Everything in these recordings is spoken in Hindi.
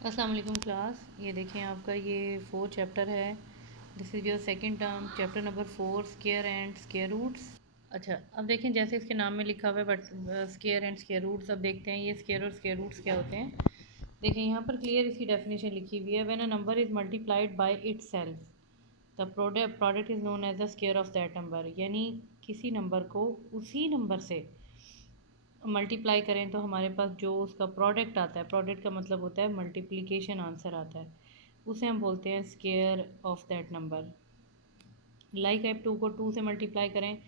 अस्सलाम वालेकुम क्लास। ये देखें आपका ये 4 चैप्टर है। This is your second term, chapter number 4, square and square roots. अच्छा, अब देखें जैसे इसके नाम में लिखा हुआ है but square and square roots. अब देखते हैं ये स्केयर और स्केयर रूट्स क्या होते हैं। देखें यहाँ पर क्लियर इसकी डेफिनेशन लिखी हुई है। When a number is multiplied by itself the product is known as the square of that number. यानी किसी नंबर को उसी नंबर से मल्टीप्लाई करें तो हमारे पास जो उसका प्रोडक्ट आता है, प्रोडक्ट का मतलब होता है मल्टीप्लिकेशन आंसर आता है, उसे हम बोलते हैं square of that number. Like आप 2 को 2 से मल्टीप्लाई करें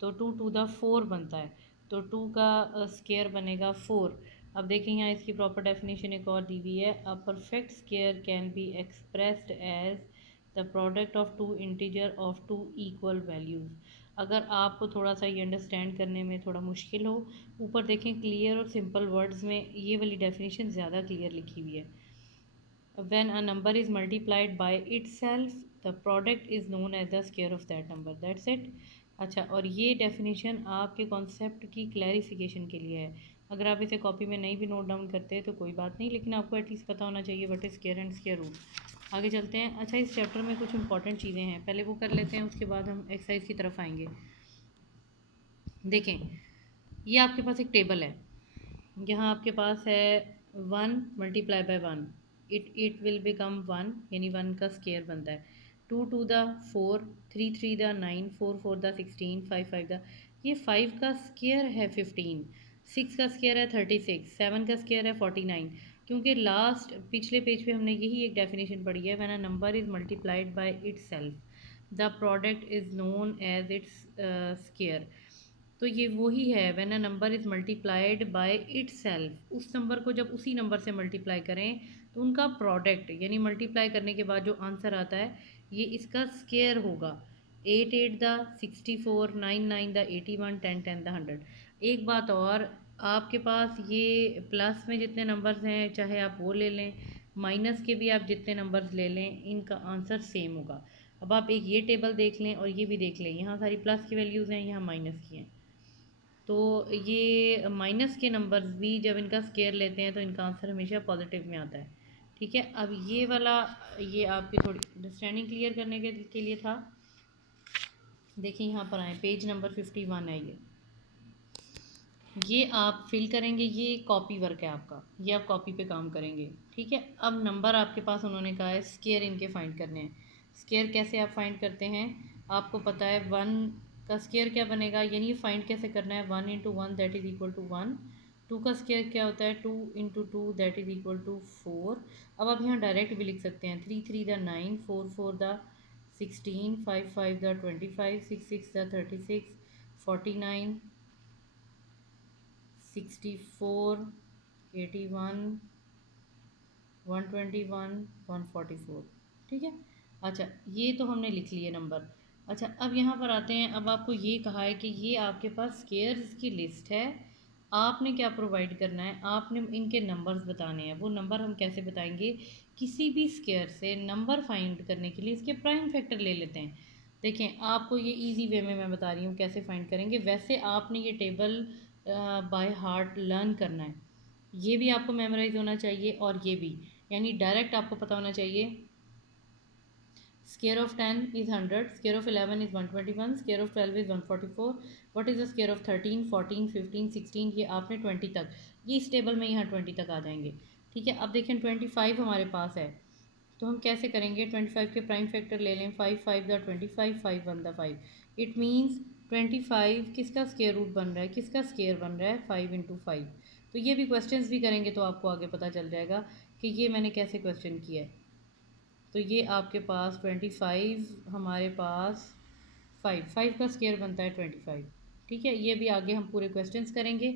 तो 2 टू द 4 बनता है, तो 2 का स्केयर बनेगा 4। अब देखें यहाँ इसकी प्रॉपर डेफिनेशन एक और दी हुई है। A perfect square can be expressed as the product of two integer of two equal values. अगर आपको थोड़ा सा ये अंडरस्टैंड करने में थोड़ा मुश्किल हो, ऊपर देखें क्लियर और सिंपल वर्ड्स में ये वाली डेफिनेशन ज़्यादा क्लियर लिखी हुई है। When a number is multiplied by itself, the product is known as the square of that number. That's it. अच्छा, और ये डेफिनेशन आपके कॉन्सेप्ट की क्लैरिफिकेशन के लिए है। अगर आप इसे कॉपी में नहीं भी नोट डाउन करते तो कोई बात नहीं, लेकिन आपको एटलीस्ट पता होना चाहिए what is square and square root. आगे चलते हैं। अच्छा, इस चैप्टर में कुछ इंपॉर्टेंट चीज़ें हैं, पहले वो कर लेते हैं, उसके बाद हम एक्सरसाइज की तरफ आएंगे। देखें, ये आपके पास एक टेबल है। यहाँ आपके पास है 1 multiply by 1, it will become 1, यानी 1 का स्केयर बनता है। 2 to the 4, 3 3 the 9, 4 4 the 16, 5 5 the, ये 5 का स्केयर है 15, 6 का स्केयर है 36, 7 का स्केयर है 49। क्योंकि लास्ट पिछले पेज पे हमने यही एक डेफिनेशन पढ़ी है, when a number is multiplied by itself the product is known as its square. तो ये वही है, when a number is multiplied by itself, उस नंबर को जब उसी नंबर से मल्टीप्लाई करें तो उनका प्रोडक्ट यानी मल्टीप्लाई करने के बाद जो आंसर आता है ये इसका स्केयर होगा। 8 8 द 64, 9 9 द 81, 10 10 द 100। एक बात और, आपके पास ये प्लस में जितने नंबर्स हैं चाहे आप वो ले लें, माइनस के भी आप जितने नंबर्स ले लें, इनका आंसर सेम होगा। अब आप एक ये टेबल देख लें और ये भी देख लें, यहाँ सारी प्लस की वैल्यूज़ हैं, यहाँ माइनस की हैं। तो ये माइनस के नंबर्स भी जब इनका स्केयर लेते हैं तो इनका आंसर हमेशा पॉजिटिव में आता है। ठीक है, अब ये वाला, ये आपकी थोड़ी अंडरस्टैंडिंग क्लियर करने के लिए था। देखिए यहाँ पर आए, पेज नंबर 51 है ये आप फिल करेंगे, ये कॉपी वर्क है आपका, ये आप कॉपी पे काम करेंगे। ठीक है, अब नंबर आपके पास उन्होंने कहा है स्केयर इनके फाइंड करने हैं। स्केयर कैसे आप फाइंड करते हैं, आपको पता है 1 का स्केयर क्या बनेगा, यानी ये फाइंड कैसे करना है। 1 into 1 that is equal to 1। 2 का स्केयर क्या होता है, 2 into 2 that is equal to 4। अब आप यहाँ डायरेक्ट भी लिख सकते हैं, 3 3 द 9, 4 4 द 16, 5 5 द 25, 6 6 द 36, 49, 64, 81, 121, 144। ठीक है, अच्छा ये तो हमने लिख लिए नंबर। अच्छा, अब यहाँ पर आते हैं। अब आपको ये कहा है कि ये आपके पास स्केयर्स की लिस्ट है, आपने क्या प्रोवाइड करना है, आपने इनके नंबर्स बताने हैं। वो नंबर हम कैसे बताएंगे, किसी भी स्केयर से नंबर फाइंड करने के लिए इसके प्राइम फैक्टर ले लेते हैं। देखें, आपको ये इजी वे में मैं बता रही हूँ कैसे फाइंड करेंगे। वैसे आपने ये टेबल बाय हार्ट लर्न करना है, ये भी आपको मेमोराइज होना चाहिए और ये भी, यानी डायरेक्ट आपको पता होना चाहिए। Square of 10 is 100, square of 11 is 121, square of 12 is 144, what is the square of 13, 14, 15, 16, ये आपने 20 तक, ये इस टेबल में यहाँ 20 तक आ जाएंगे। ठीक है, अब देखें 25 हमारे पास है, तो हम कैसे करेंगे, 25 के प्राइम फैक्टर ले लें, 5 5 द 25, 5 1 द 5। इट मीन्स 25 किसका स्केयर रूट बन रहा है, किसका स्केयर बन रहा है, 5 इंटू 5। तो ये भी क्वेश्चंस भी करेंगे तो आपको आगे पता चल जाएगा कि ये मैंने कैसे क्वेश्चन किया है। तो ये आपके पास 25, हमारे पास 5 5 का स्केयर बनता है 25। ठीक है, ये भी आगे हम पूरे क्वेश्चंस करेंगे।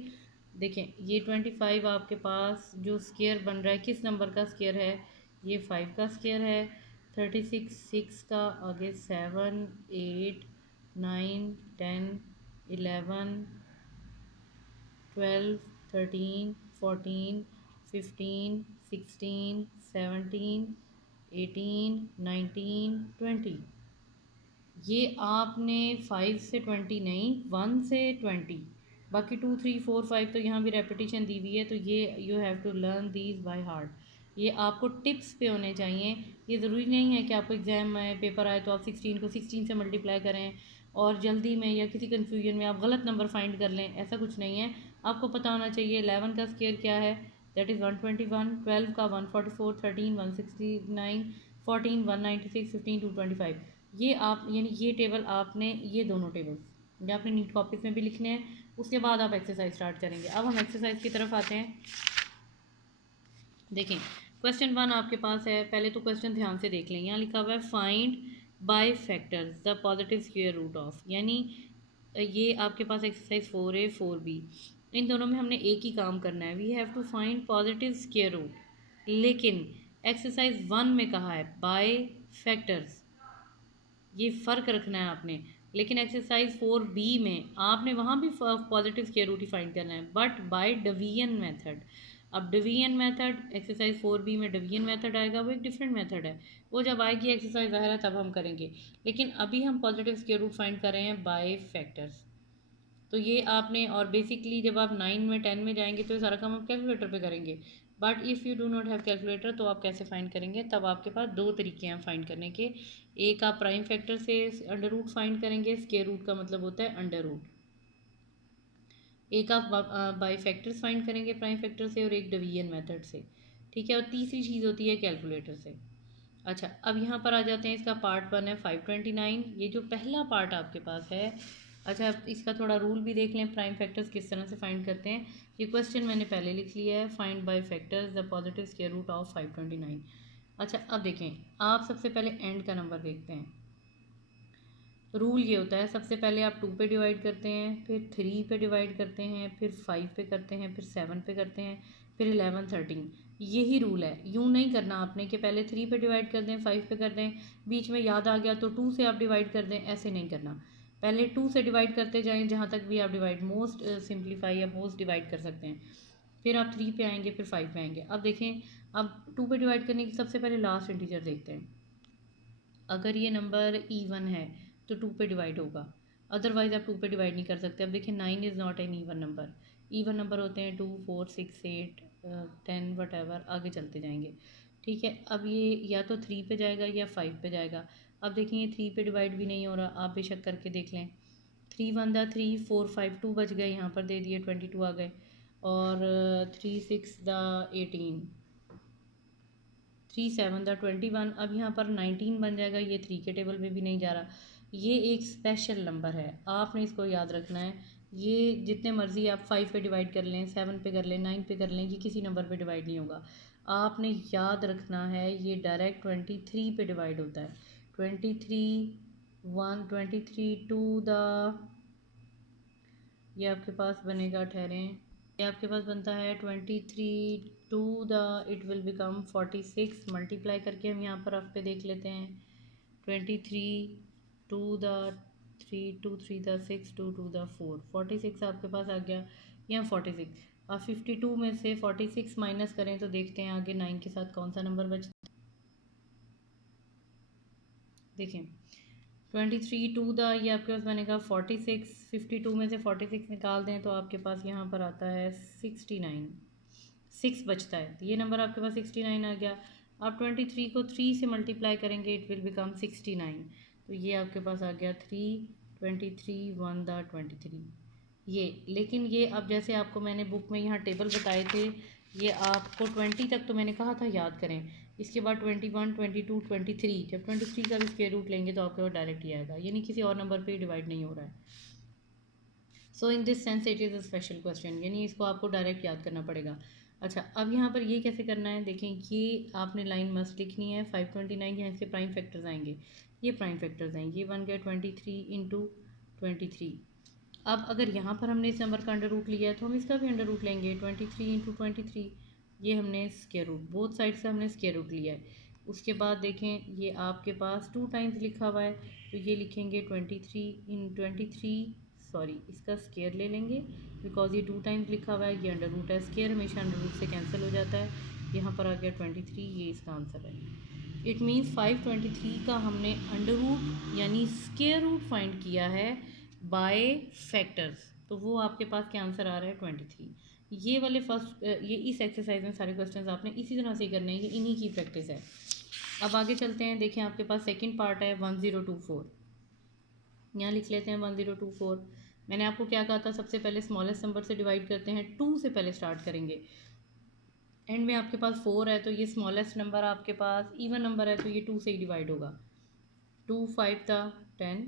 देखें, ये 25 आपके पास जो स्केयर बन रहा है, किस नंबर का स्केयर है, ये 5 का स्केयर है। 36 6 का, आगे 7 8 9 10 11 12 13 14 15 16 17 18 19 20। ये आपने 5 से 20 नहीं, 1 से 20, बाकी 2 3 4 5 तो यहाँ भी रेपिटेशन दी हुई है, तो ये you have to learn these by heart. ये आपको टिप्स पे होने चाहिए। ये ज़रूरी नहीं है कि आपको एग्ज़ाम में पेपर आए तो आप 16 को 16 से मल्टीप्लाई करें और जल्दी में या किसी कन्फ्यूजन में आप गलत नंबर फाइंड कर लें, ऐसा कुछ नहीं है। आपको पता होना चाहिए 11 का स्क्वायर क्या है, दैट इज़ 121, 12 का 144, 13 169, 14 196, 15 225। ये आप यानी ये टेबल आपने, ये दोनों टेबल्स ये आपने नीट कॉपीज में भी लिखने हैं। उसके बाद आप एक्सरसाइज स्टार्ट करेंगे। अब हम एक्सरसाइज की तरफ आते हैं। देखें, क्वेश्चन 1 आपके पास है। पहले तो क्वेश्चन ध्यान से देख लें। यहाँ लिखा हुआ है find by factors the positive square root of, यानी ये आपके पास एक्सरसाइज 4A 4B, इन दोनों में हमने एक ही काम करना है, we have to find positive square root. लेकिन एक्सरसाइज 1 में कहा है बाय फैक्टर्स, ये फ़र्क रखना है आपने। लेकिन एक्सरसाइज 4B में आपने वहाँ भी पॉजिटिव स्क्वायर रूट ही फाइंड करना है, बट बाय डिवीजन मेथड। अब डिवीजन मेथड एक्सरसाइज 4B में डिवीजन मेथड आएगा, वो एक डिफरेंट मेथड है, वो जब आएगी एक्सरसाइज ज़ाहिर है तब हम करेंगे। लेकिन अभी हम पॉजिटिव स्क्वायर रूट फाइंड कर रहे हैं बाय फैक्टर्स। तो ये आपने, और बेसिकली जब आप 9 में 10 में जाएंगे तो ये सारा काम आप कैलकुलेटर पे करेंगे। But if you do not have calculator तो आप कैसे फाइंड करेंगे? तब आपके पास दो तरीके हैं फाइंड करने के। एक आप प्राइम फैक्टर से अंडर रूट फाइंड करेंगे, स्क्वायर रूट का मतलब होता है अंडर रूट। एक आप बाई फैक्टर्स फाइंड करेंगे प्राइम फैक्टर से, और एक डिवीजन मेथड से। ठीक है, और तीसरी चीज़ होती है कैलकुलेटर से। अच्छा, अब यहाँ पर आ जाते हैं। इसका पार्ट 1 है 529, ये जो पहला पार्ट आपके पास है। अच्छा, अब इसका थोड़ा रूल भी देख लें, प्राइम फैक्टर्स किस तरह से फाइंड करते हैं। ये क्वेश्चन मैंने पहले लिख लिया है, find by factors the positive square root of 529। अच्छा, अब देखें, आप सबसे पहले एंड का नंबर देखते हैं। रूल ये होता है, सबसे पहले आप 2 पे डिवाइड करते हैं, फिर 3 पे डिवाइड करते हैं, फिर 5 पे करते हैं, फिर 7 पे करते हैं, फिर 11 13। यही रूल है। यूँ नहीं करना आपने कि पहले 3 पे डिवाइड कर दें, 5 पे कर दें, बीच में याद आ गया तो 2 से आप डिवाइड कर दें, ऐसे नहीं करना। पहले 2 से डिवाइड करते जाएँ, जहाँ तक भी आप डिवाइड मोस्ट सिंप्लीफाई या मोस्ट डिवाइड कर सकते हैं। फिर आप 3 पे आएंगे, फिर 5 पे आएंगे। अब देखें, अब 2 पे डिवाइड करने की सबसे पहले लास्ट इंटीजर देखते हैं। अगर ये नंबर even है तो 2 पे डिवाइड होगा, अदरवाइज आप 2 पे डिवाइड नहीं कर सकते। अब देखिए 9 is not an even number. Even number होते हैं 2 4 6 8 10 वट एवर, आगे चलते जाएंगे। ठीक है, अब ये या तो 3 पे जाएगा या 5 पे जाएगा। अब देखें, ये 3 पे डिवाइड भी नहीं हो रहा, आप बेशक करके देख लें। 3 1 दा 3, 4 5 2 बच गए, यहाँ पर दे दिए 22 आ गए, और 3 6 दा 18, 3 7 द 21। अब यहाँ पर 19 बन जाएगा, ये 3 के टेबल में भी नहीं जा रहा। ये एक स्पेशल नंबर है, आपने इसको याद रखना है। ये जितने मर्ज़ी आप 5 पे डिवाइड कर लें, 7 पे कर लें, 9 पे कर लें, ये किसी नंबर पे डिवाइड नहीं होगा। आपने याद रखना है ये डायरेक्ट 23 पे डिवाइड होता है। 23 1 23 2 द, ये आपके पास बनेगा, ठहरें, ये आपके पास बनता है 23 to the, it will become 46। Multiply करके हम यहाँ पर आप पे देख लेते हैं। 23 टू द 3 2 3 द 6 2 2 द 4, 46 आपके पास आ गया। यहाँ 46, आप 52 में से 46 माइनस करें तो देखते हैं आगे 9 के साथ कौन सा नंबर बचता है। देखें, 23 टू द, ये आपके पास बनेगा 46। 52 में से 46 निकाल दें तो आपके पास यहाँ पर आता है 69, 6 बचता है, तो ये नंबर आपके पास 69 आ गया। आप 23 को 3 से मल्टीप्लाई करेंगे, इट विल बिकम 69। तो ये आपके पास आ गया 3 23 1 द 23। ये, लेकिन ये अब जैसे आपको मैंने बुक में यहाँ टेबल बताए थे, ये आपको 20 तक तो मैंने कहा था याद करें। इसके बाद 21 22 23, जब 23 का भी स्क्वायर रूट लेंगे तो आपके पास डायरेक्ट ही आएगा, यानी किसी और नंबर पे डिवाइड नहीं हो रहा है। So in this sense it is a special question, यानी इसको आपको डायरेक्ट याद करना पड़ेगा। अच्छा, अब यहाँ पर ये कैसे करना है, देखें, ये आपने लाइन मस्ट लिखनी है। 529 यहाँ इसके प्राइम फैक्टर्स आएंगे, ये प्राइम फैक्टर्स आएंगे, ये बन गया 23 इंटू 23। अब अगर यहाँ पर हमने इस नंबर का अंडर रूट लिया है तो हम इसका भी अंडर रूट लेंगे, 23 इंटू 23। ये हमने स्क्वायर रूट, बोथ साइड से हमने स्क्वायर रूट लिया है। उसके बाद देखें, ये आपके पास 2 टाइम्स लिखा हुआ है, तो ये लिखेंगे 23 इन 23, सॉरी इसका स्क्वायर ले लेंगे बिकॉज ये 2 टाइम्स लिखा हुआ है, ये अंडर रूट है, स्क्वायर हमेशा अंडर रूट से कैंसिल हो जाता है। यहाँ पर आ गया 23, ये इसका आंसर है। इट मीन्स 523 का हमने अंडर रूट यानी स्क्वायर रूट फाइंड किया है बाय फैक्टर्स, तो वो आपके पास क्या आंसर आ रहा है 23। ये वाले फर्स्ट ये इस एक्सरसाइज में सारे क्वेश्चंस आपने इसी तरह से ही करने हैं, ये इन्हीं की प्रैक्टिस है। अब आगे चलते हैं, देखें आपके पास सेकंड पार्ट है 1024। यहाँ लिख लेते हैं 1024। मैंने आपको क्या कहा था, सबसे पहले स्मॉलेस्ट नंबर से डिवाइड करते हैं, 2 से पहले स्टार्ट करेंगे। एंड में आपके पास 4 है तो ये स्मॉलेस्ट नंबर आपके पास इवन नंबर है तो ये 2 से ही डिवाइड होगा। 2 5 द 10,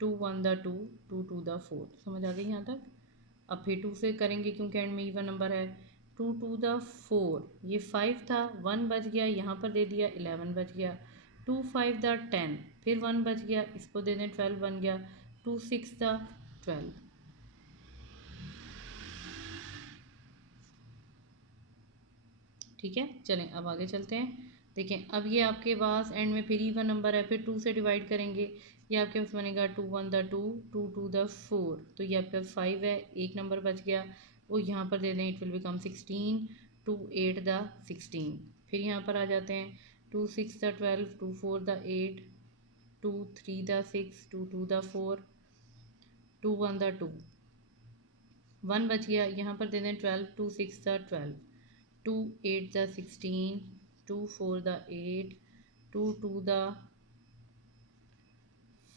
2 1 द 2, 2 2 द 4। समझ आ गई यहाँ तक। अब फिर 2 से करेंगे क्योंकि एंड में इवन नंबर है। 2 2 द 4, ये 5 था, 1 बच गया, यहाँ पर दे दिया 11 बच गया। 2 5 द 10, फिर 1 बच गया, इसको दे दें 12 बन गया। 2 6 द 12। ठीक है, चलें अब आगे चलते हैं। देखें अब ये आपके पास एंड में फिर इवन नंबर है, फिर 2 से डिवाइड करेंगे, ये आपके पास बनेगा 2 1 द 2, 2 2 द 4, तो ये आपके पास 5 है, एक नंबर बच गया, वो यहाँ पर दे दें, इट विल बिकम 16, 2 8 द 16। फिर यहाँ पर आ जाते हैं, 2 6 the 12, 2 4 the 8, 2 3 the 6, 2 2 the 4, 2 1 the 2, 1 बच गया, यहाँ पर दे दें 12, 2 6 the 12, 2 8 the 16, 2 4 the 8, 2 2 the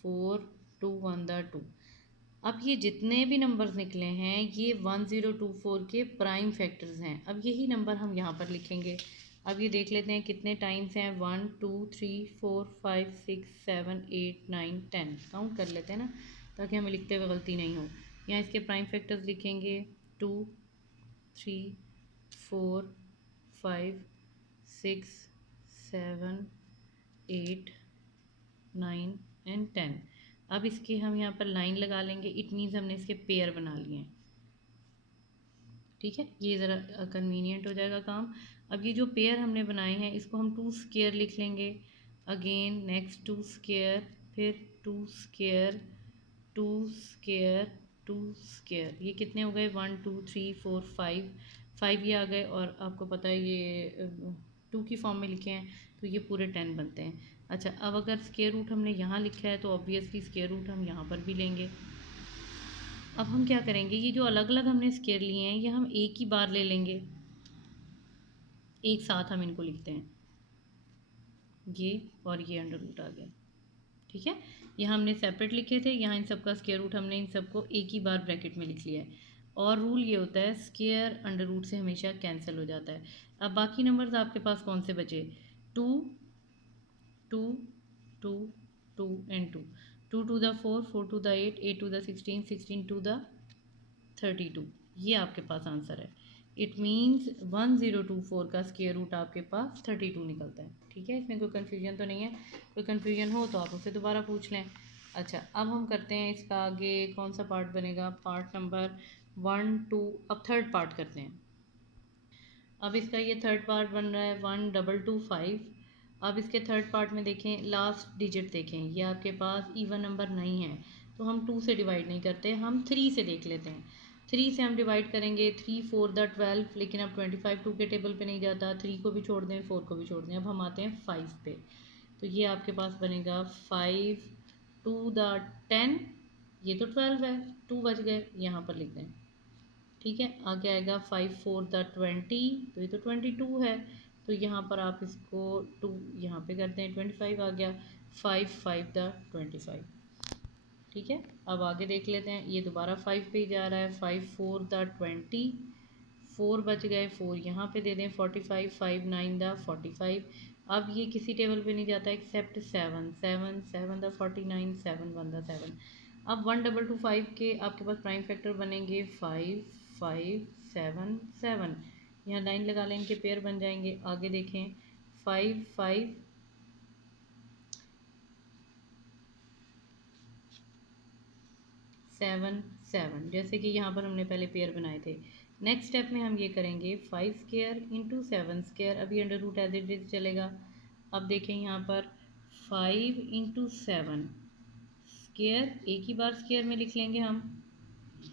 4, 2 1 the 2। अब ये जितने भी नंबर्स निकले हैं ये 1024 के प्राइम फैक्टर्स हैं। अब यही नंबर हम यहाँ पर लिखेंगे। अब ये देख लेते हैं कितने टाइम्स हैं, 1 2 3 4 5 6 7 8 9 10। काउंट कर लेते हैं ना, ताकि हमें लिखते हुए गलती नहीं हो। यहाँ इसके प्राइम फैक्टर्स लिखेंगे, 2 3 4 5 6 7 8 9 एंड 10। अब इसके हम यहाँ पर लाइन लगा लेंगे, इट मीन्स हमने इसके पेयर बना लिए हैं। ठीक है, ये ज़रा कन्वीनियंट हो जाएगा काम। अब ये जो पेयर हमने बनाए हैं इसको हम 2 स्क्वायर लिख लेंगे। अगेन नेक्स्ट 2 स्क्वायर, फिर 2 स्क्वायर, 2 स्क्वायर, 2 स्क्वायर। ये कितने हो गए, 1 2 3 4 5, 5 ये आ गए। और आपको पता है ये 2 की फॉर्म में लिखे हैं तो ये पूरे 10 बनते हैं। अच्छा, अब अगर स्क्वायर रूट हमने यहाँ लिखा है तो ऑब्वियसली स्क्वायर रूट हम यहाँ पर भी लेंगे। अब हम क्या करेंगे, ये जो अलग अलग हमने स्क्वायर लिए हैं ये हम एक ही बार ले लेंगे, एक साथ हम इनको लिखते हैं, ये और ये अंडर रूट आ गया। ठीक है, यहाँ हमने सेपरेट लिखे थे, यहाँ इन सबका स्क्वायर रूट हमने इन सबको एक ही बार ब्रैकेट में लिख लिया है। और रूल ये होता है स्क्वायर अंडर रूट से हमेशा कैंसिल हो जाता है। अब बाकी नंबर्स आपके पास कौन से बचे, 2 2 2 2 and 2, 2 to the 4, 4 to the 8, 8 to the 16, 16 to the 32। ये आपके पास आंसर है। इट मीन्स 1024 का स्क्वायर रूट आपके पास 32 निकलता है। ठीक है, इसमें कोई कन्फ्यूजन तो नहीं है, कोई कन्फ्यूजन हो तो आप उससे दोबारा पूछ लें। अच्छा, अब हम करते हैं इसका आगे कौन सा पार्ट बनेगा, पार्ट नंबर 1 2। अब थर्ड पार्ट करते हैं। अब इसका ये थर्ड पार्ट बन रहा है 1225। अब इसके थर्ड पार्ट में देखें, लास्ट डिजिट देखें, ये आपके पास इवन नंबर नहीं है तो हम 2 से डिवाइड नहीं करते, हम 3 से देख लेते हैं। 3 से हम डिवाइड करेंगे, 3 4 द 12, लेकिन अब 25 2 के टेबल पे नहीं जाता, 3 को भी छोड़ दें, 4 को भी छोड़ दें। अब हम आते हैं 5 पे, तो ये आपके पास बनेगा 5 2 द 10, ये तो 12 है, 2 बच गए, यहाँ पर लिख दें। ठीक है, आगे आएगा 5 4 द 20, तो ये तो 22 है, तो यहाँ पर आप इसको 2 यहाँ पे करते हैं, 25 आ गया। 5 5 द 25। ठीक है, अब आगे देख लेते हैं, ये दोबारा 5 पे ही जा रहा है, 5 4 द 20, 4 बच गए, 4 यहाँ पे दे दें, 45 5 9 द 45। अब ये किसी टेबल पे नहीं जाता एक्सेप्ट 7 7 7 द 49, 7 1 द 7। अब 1225 के आपके पास प्राइम फैक्टर बनेंगे 5 5 7 7, यहाँ लाइन लगा लें, इनके पेयर बन जाएंगे। आगे देखें, 5 5 7 7, जैसे कि यहाँ पर हमने पहले पेयर बनाए थे। नेक्स्ट स्टेप में हम ये करेंगे 5 स्क्वायर इंटू 7 स्क्वायर, अभी under root as it is चलेगा। अब देखें यहाँ पर 5 इंटू 7 स्क्वायर, एक ही बार स्क्वायर में लिख लेंगे हम,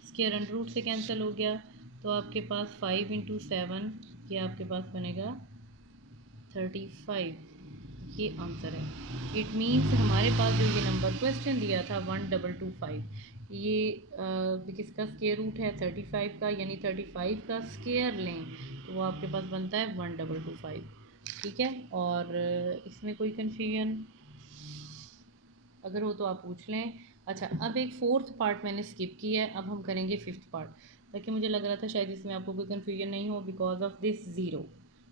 स्क्वायर अंडर रूट से कैंसिल हो गया, तो आपके पास 5 इंटू 7, ये आपके पास बनेगा 35। ये आंसर है। इट मीन्स हमारे पास जो ये नंबर क्वेश्चन दिया था 1225, ये किसका स्केयर रूट है 35 का, यानी 35 का स्केयर लें तो वो आपके पास बनता है 1225। ठीक है, और इसमें कोई कन्फ्यूजन अगर हो तो आप पूछ लें। अच्छा, अब एक फोर्थ पार्ट मैंने स्किप किया है, अब हम करेंगे फिफ्थ पार्ट, ताकि मुझे लग रहा था शायद इसमें आपको कोई कन्फ्यूजन नहीं हो बिकॉज ऑफ दिस ज़ीरो,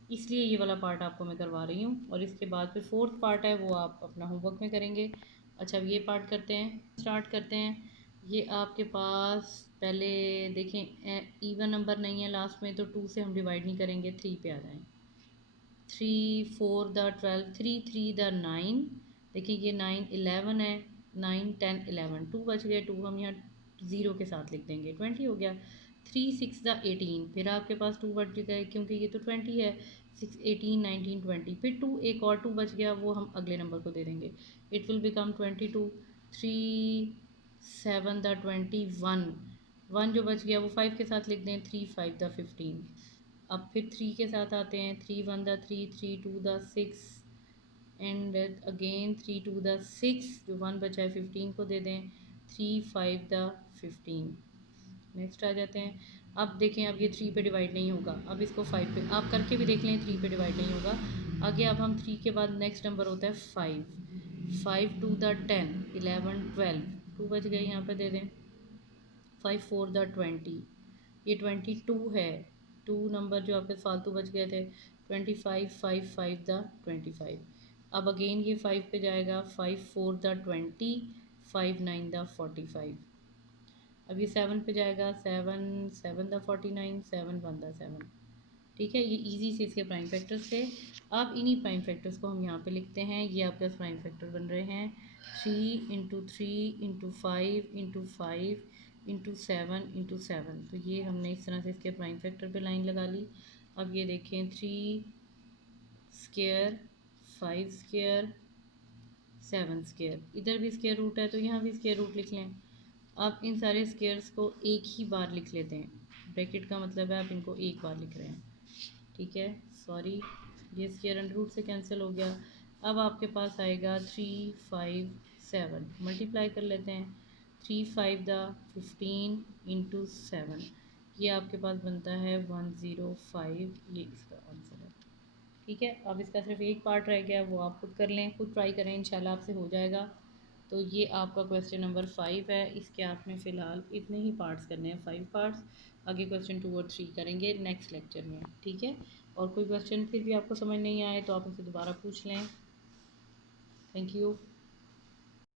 इसलिए ये वाला पार्ट आपको मैं करवा रही हूँ। और इसके बाद फिर फोर्थ पार्ट है वो आप अपना होमवर्क में करेंगे। अच्छा, अब ये पार्ट करते हैं, स्टार्ट करते हैं। ये आपके पास पहले देखें इवन नंबर नहीं है लास्ट में, तो 2 से हम डिवाइड नहीं करेंगे, 3 पे आ जाएं। 3 4 द 12, 3 3 द 9, देखिए ये 9 11 है, 9 10 11, 2 बच गए, 2 हम यहाँ ज़ीरो के साथ लिख देंगे, 20 हो गया। 3 6 द 18, फिर आपके पास 2 बच गए क्योंकि ये तो 20 है, 6 18 19 20, फिर 2 एक और 2 बच गया, वो हम अगले नंबर को दे देंगे, इट विल बिकम 22। 3 7 द 21, 1 जो बच गया वो 5 के साथ लिख दें, 3 5 द 15। अब फिर 3 के साथ आते हैं, 3 1 the 3, 3 2 the 6 and again 3 2 the 6, जो 1 बचा है 15 को दे दें, 3 5 द 15। नेक्स्ट आ जाते हैं। अब देखें, अब ये 3 पे डिवाइड नहीं होगा, अब इसको 5 पे आप करके भी देख लें, 3 पे डिवाइड नहीं होगा। आगे अब हम 3 के बाद नेक्स्ट नंबर होता है 5, 5 2 द 10, 11 12, 2 बच गए, यहाँ पे दे दें। 5 4 द 20, ये 22 है, 2 नंबर जो आपके फालतू बच गए थे। 25 5 5 द 25, अब अगेन ये 5 पे जाएगा, 5 4 द 20, 5 9 द 45, अब ये 7 पे जाएगा, 7 7 द 49, 7 1 द 7। ठीक है, ये इजी से इसके प्राइम फैक्टर्स थे। अब इन्हीं प्राइम फैक्टर्स को हम यहाँ पे लिखते हैं, ये आपके पास प्राइम फैक्टर बन रहे हैं 3 × 3 × 5 × 7 × 7, तो ये हमने इस तरह से इसके प्राइम फैक्टर पे लाइन लगा ली। अब ये देखें, 3 स्क्वायर, 5 स्क्वायर, 7 स्क्वायर, इधर भी स्क्वायर रूट है तो यहाँ भी स्क्वायर रूट लिख लें। आप इन सारे स्क्वायर्स को एक ही बार लिख लेते हैं, ब्रैकेट का मतलब है आप इनको एक बार लिख रहे हैं। ठीक है, सॉरी, ये स्क्वायर अंडर रूट से कैंसिल हो गया। अब आपके पास आएगा 3 5 7, मल्टीप्लाई कर लेते हैं, 3 5 द 15 × 7, ये आपके पास बनता है 105, ये इसका आंसर है। ठीक है, अब इसका सिर्फ एक पार्ट रह गया, वो आप खुद कर लें, खुद ट्राई करें, इंशाल्लाह आपसे हो जाएगा। तो ये आपका क्वेश्चन नंबर 5 है, इसके आपने फ़िलहाल इतने ही पार्ट्स करने हैं, 5 पार्ट्स। आगे क्वेश्चन 2 और 3 करेंगे नेक्स्ट लेक्चर में। ठीक है, और कोई क्वेश्चन फिर भी आपको समझ नहीं आए तो आप उनसे दोबारा पूछ लें। Thank you.